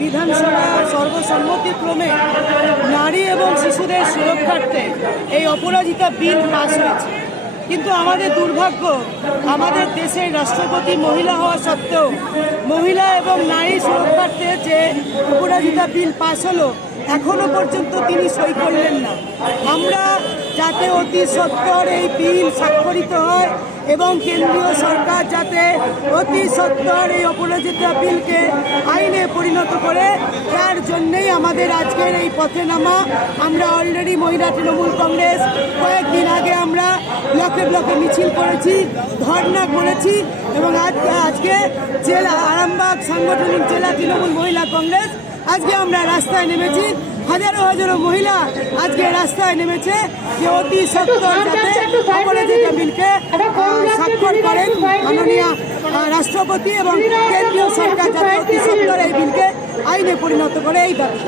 বিধানসভা সর্বসম্মতিক্রমে নারী এবং শিশুদের সুরক্ষার্থে এই অপরাজিতা বিল পাস হয়েছে। কিন্তু আমাদের দুর্ভাগ্য, আমাদের দেশের রাষ্ট্রপতি মহিলা হওয়া সত্ত্বেও মহিলা এবং নারী সুরক্ষার্থে যে অপরাজিতা বিল পাস হলো এখনো পর্যন্ত তিনি সই করলেন না। আমরা যাতে অতি সত্বর এই বিল স্বাক্ষরিত হয় এবং কেন্দ্রীয় সরকার যাতে অতি সত্বর এই অপরাজিতা বিলকে আইনে পরিণত করে, তার জন্যেই আমাদের আজকের এই পথে নামা। আমরা অলরেডি মহিলা তৃণমূল কংগ্রেস কয়েকদিন আগে আমরা ব্লকে ব্লকে মিছিল করেছি, ধর্ণা করেছি এবং আজকে জেলা আরামবাগ সাংগঠনিক জেলা তৃণমূল মহিলা কংগ্রেস আজকে আমরা রাস্তায় নেমেছি। হাজারো হাজারো মহিলা আজকে রাস্তায় নেমেছে যে অতি সত্বর যাতে অপরাজিতা বিলকে স্বাক্ষর করেন মাননীয় রাষ্ট্রপতি এবং কেন্দ্রীয় সরকার যাতে অতি সত্বর এই বিলকে আইনে পরিণত করে এই দাবি।